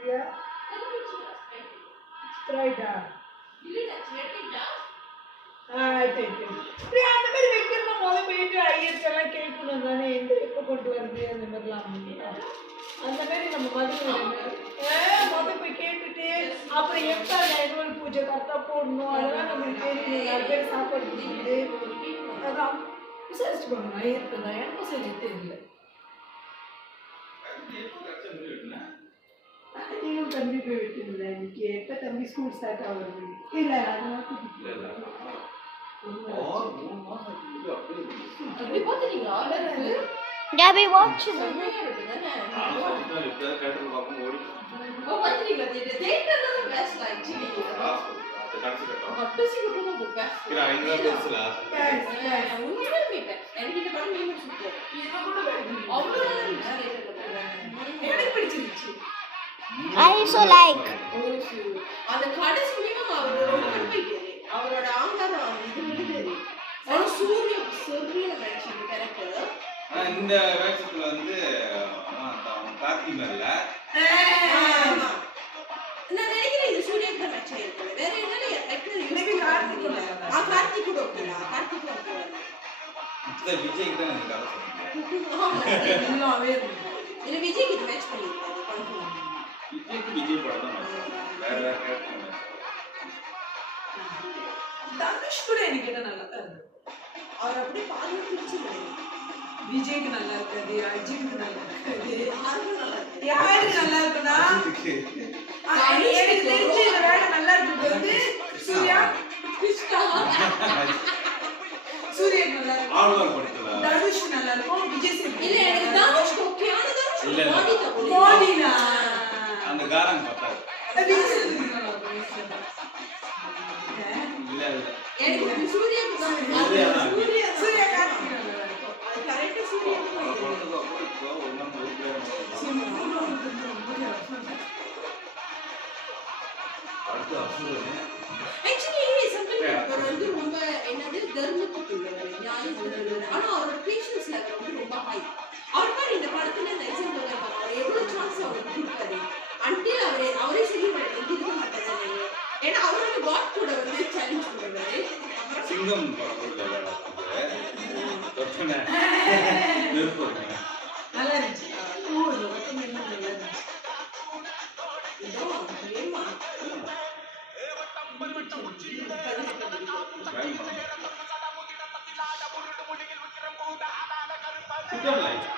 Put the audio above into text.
Yeah. Sprite. ஆயிட்டு அந்த மாதிரி வைக்கிறமா முதல்ல போயிட்டு ஐயர்க்கெல்லாம் கேட்கணும் தானே எந்த எப்போ கொண்டு வருது அந்த மாதிரிலாம் அந்த மாதிரி நம்ம முதல் போய் கேட்டுட்டு அப்புறம் எப்போ அந்த ஆனுவல் பூஜை கரெக்டாக போடணும் அதெல்லாம் நம்மளுக்கு தெரியும் நிறைய பேர் சாப்பாடு கொடுக்குது அதான் விசாரிச்சு போகணும் ஐயருக்கு தான் எனக்கும் சரி தெரியல நீங்களும் தம்பி போய் விட்டுருந்தா இன்னைக்கு எப்போ தம்பி ஸ்கூல் ஸ்டார்ட் ஆகுது இல்லை அதெல்லாம் Yeah, we watch it. I also like. இந்த வேஷத்துல வந்து கார்த்தி மேல நான் நினைக்கிறேன் இது சூரியன் தான் மேட்ச் ஆயிருக்கு வேற என்ன ஆக்டர் யூஸ் கார்த்தி கூட ஓகேடா கார்த்தி கூட ஓகே இந்த விஜய் தான் எனக்கு கதை சொல்றேன் இன்னும்வே இல்ல விஜய் கிட்ட மேட்ச் பண்ணிருக்காங்க கன்ஃபார்ம் விஜய் படம் தான் வேற கேரக்டர் தனுஷ் கூட எனக்கு என்ன நல்லா தான் இருக்கு அவர் அப்படியே பாதி பிடிச்சிருக்காரு விஜய்க்கு நல்லா இருக்காது அஜித்துக்கு நல்லா இருக்காது யாருக்கு நல்லா இருக்கு யாருக்கு நல்லா இருக்குன்னா எனக்கு தெரிஞ்சு இந்த வேலை நல்லா இருக்குது வந்து சூர்யா சூர்யா நல்லா இருக்கும் ஆளுநர் படத்துல தனுஷ் நல்லா இருக்கும் விஜய் சேதுபதி இல்ல எனக்கு தனுஷ் ஓகேயான தனுஷ் இல்ல மோடினா அந்த காரங்க பத்தாது விஜய் சேதுபதி நல்லா இருக்கும் இல்ல இல்ல எனக்கு சூர்யா சூர்யா கார்த்திக் நல்லா இருக்கும் அது கரெக்ட்டா சூர்யா Actually, something அவர் வந்து ரொம்ப என்னது தர்மத்துக்கு உள்ளவர் நியாயம் உள்ளவர் ஆனா அவரோட பேஷன்ஸ் லெவல் வந்து ரொம்ப ஹை அவர் மாதிரி இந்த படத்துல இந்த எக்ஸாம்பிள் பார்த்தாரு எவ்வளவு சான்ஸ் அவருக்கு கொடுப்பாரு அன்டில் அவரே சொல்லி இருக்க மாட்டாரு ஏன்னா அவரோட காட் கூட வந்து சேலஞ்ச் பண்ணுவாரு சிங்கம் படத்துல தொட்டன நல்லா இருந்துச்சு நல்லா இருந்துச்சு இதோ ஏமா சிங்கம் லைட்